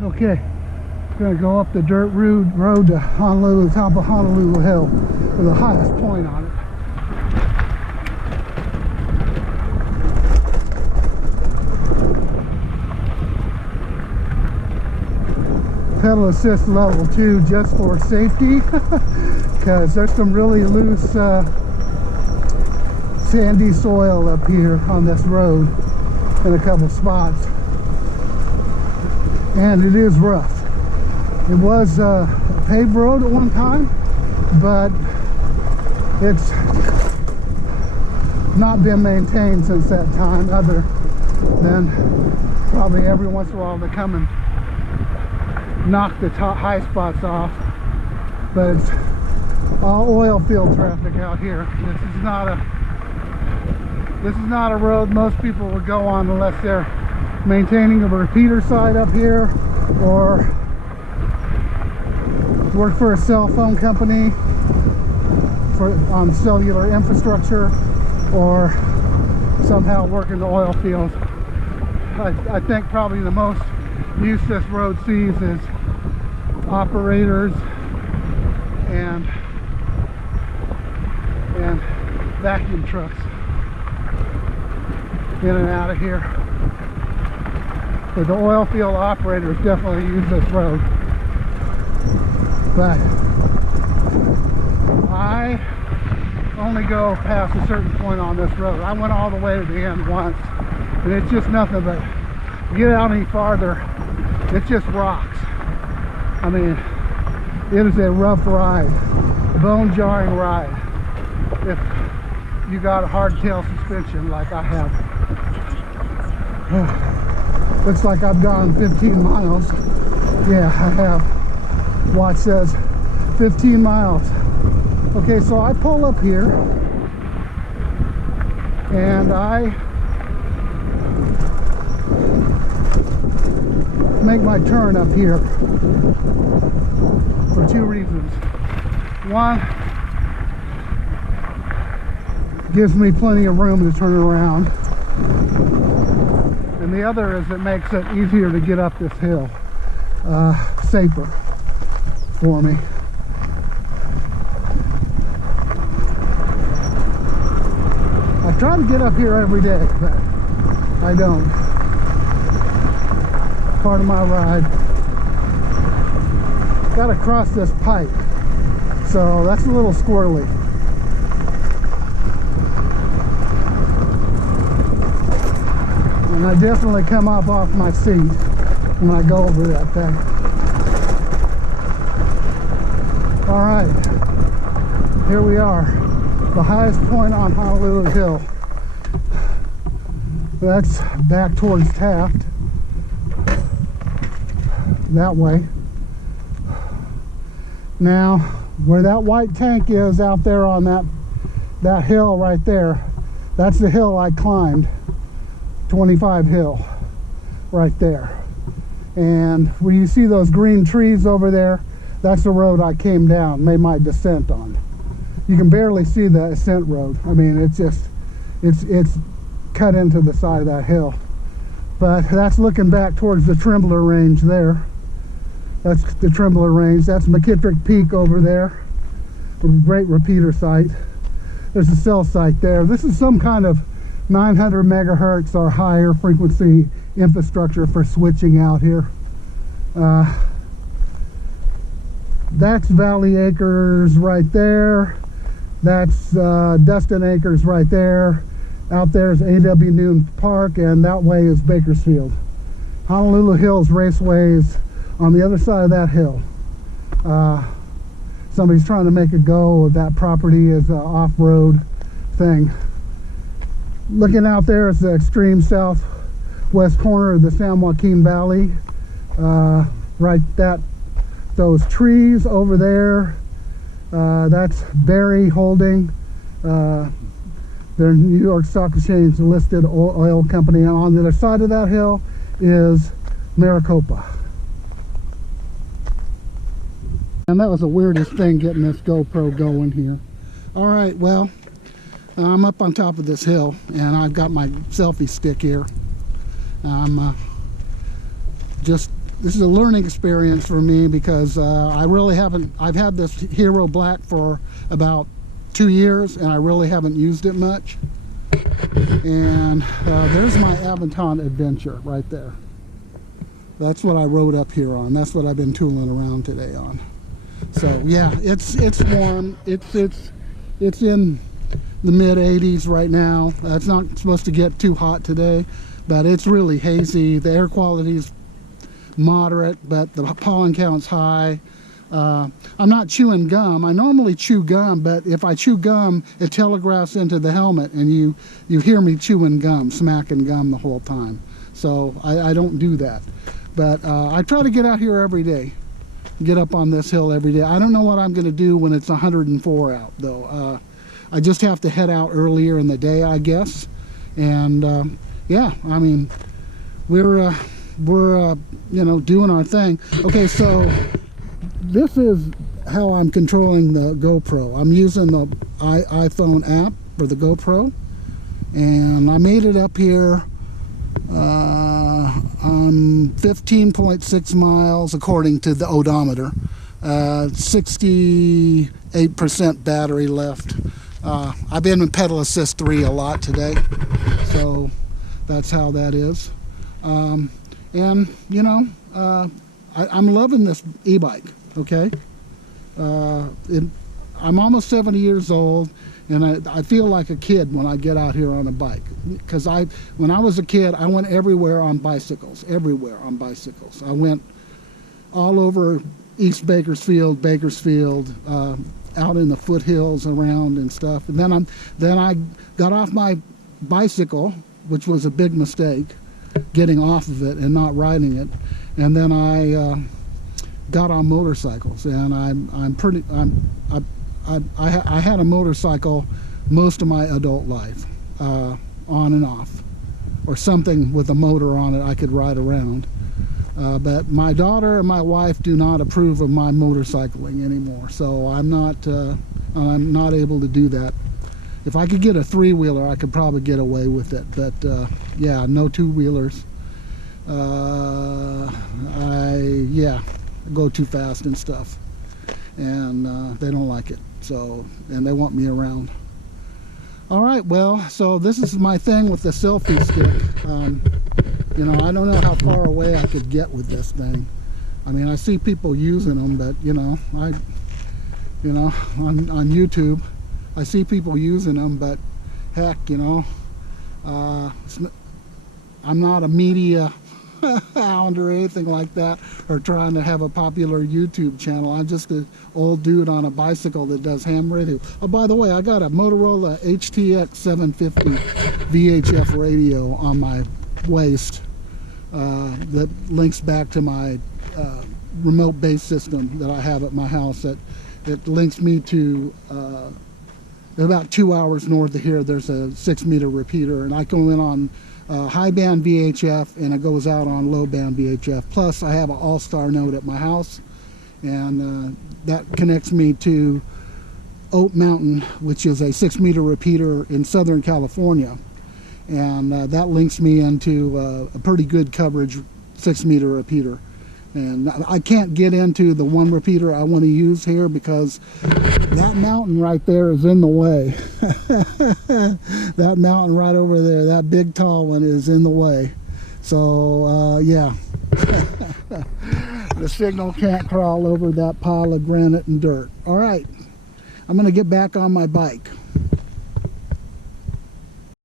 Okay, we're gonna go up the dirt road to Honolulu, top of Honolulu Hill, to the highest point on it. Pedal assist level 2 just for safety, because there's some really loose sandy soil up here on this road in a couple spots, and it is rough. It was a paved road at one time, but it's not been maintained since that time, other than probably every once in a while they come and knock the high spots off. But it's all oil field traffic out here. This is not a road most people would go on unless they're maintaining a repeater site up here, or work for a cell phone company on cellular infrastructure, or somehow work in the oil fields. I think probably the most use this road sees is operators and vacuum trucks in and out of here. But the oil field operators definitely use this road. But I only go past a certain point on this road. I went all the way to the end once, and it's just nothing but, get out any farther, it's just rocks. I mean, it is a rough ride, bone-jarring ride, if you got a hardtail suspension like I have. Looks like I've gone 15 miles. Yeah, I have. Watch says 15 miles. Okay, so I pull up here and I make my turn up here for two reasons. One, gives me plenty of room to turn around, and the other is it makes it easier to get up this hill, safer for me. I try to get up here every day, but I don't. Part of my ride. Got to cross this pipe, so that's a little squirrely. And I definitely come up off my seat when I go over that thing. All right, here we are, the highest point on Honolulu Hill. That's back towards Taft, that way. Now, where that white tank is out there on that hill right there, that's the hill I climbed, 25 Hill, right there. And where you see those green trees over there, that's the road I came down, made my descent on. You can barely see the ascent road. I mean, it's cut into the side of that hill. But that's looking back towards the Trembler Range there. That's the Trembler Range. That's McKittrick Peak over there. A great repeater site. There's a cell site there. This is some kind of 900 megahertz or higher frequency infrastructure for switching out here. That's Valley Acres right there. That's Dustin Acres right there. Out there is A.W. Newton Park, and that way is Bakersfield. Honolulu Hills Raceway is on the other side of that hill. Somebody's trying to make a go of that property as an off-road thing. Looking out there is the extreme southwest corner of the San Joaquin Valley. Right, those trees over there, that's Berry Holding. They're New York Stock Exchange listed oil company, and on the other side of that hill is Maricopa. And that was the weirdest thing, getting this GoPro going here. All right, well, I'm up on top of this hill, and I've got my selfie stick here. I'm just this is a learning experience for me because I really haven't. I've had this Hero Black for about 2 years, and I really haven't used it much. And there's my Aventon Adventure right there. That's what I rode up here on. That's what I've been tooling around today on. So yeah, it's warm. It's in the mid 80s right now. It's not supposed to get too hot today, but it's really hazy. The air quality is moderate, but the pollen count's high. I'm not chewing gum. I normally chew gum, but if I chew gum, it telegraphs into the helmet, and you hear me chewing gum, smacking gum the whole time. So I don't do that. But I try to get out here every day, get up on this hill every day. I don't know what I'm going to do when it's 104 out, though. I just have to head out earlier in the day, I guess. And yeah, I mean, we're you know, doing our thing. Okay, so this is how I'm controlling the GoPro. I'm using the iPhone app for the GoPro, and I made it up here on 15.6 miles according to the odometer. 68% battery left. I've been in pedal assist 3 a lot today, so that's how that is. And you know, I'm loving this e-bike. Okay, I'm almost 70 years old, and I feel like a kid when I get out here on a bike, because when I was a kid, I went everywhere on bicycles. I went all over East Bakersfield, out in the foothills around and stuff. And then I got off my bicycle, which was a big mistake, getting off of it and not riding it. And then I got on motorcycles, and I had a motorcycle most of my adult life, on and off, or something with a motor on it I could ride around. But my daughter and my wife do not approve of my motorcycling anymore, so I'm not able to do that. If I could get a 3-wheeler, I could probably get away with it, but yeah, no 2-wheelers. I go too fast and stuff, and they don't like it, so, and they want me around. All right, well, so this is my thing with the selfie stick. You know, I don't know how far away I could get with this thing. I mean, I see people using them, but you know, on YouTube, I see people using them, but heck, you know, I'm not a media hound or anything like that, or trying to have a popular YouTube channel. I'm just an old dude on a bicycle that does ham radio. Oh, by the way, I got a Motorola HTX 750 VHF radio on my waist that links back to my remote base system that I have at my house. It links me to about 2 hours north of here. There's a 6-meter repeater, and I go in on high band VHF, and it goes out on low band VHF. Plus I have an all-star node at my house, and that connects me to Oat Mountain, which is a 6-meter repeater in Southern California, and that links me into a pretty good coverage 6-meter repeater. And I can't get into the one repeater I want to use here because that mountain right there is in the way. That mountain right over there, that big tall one, is in the way. So yeah, the signal can't crawl over that pile of granite and dirt. All right, I'm going to get back on my bike.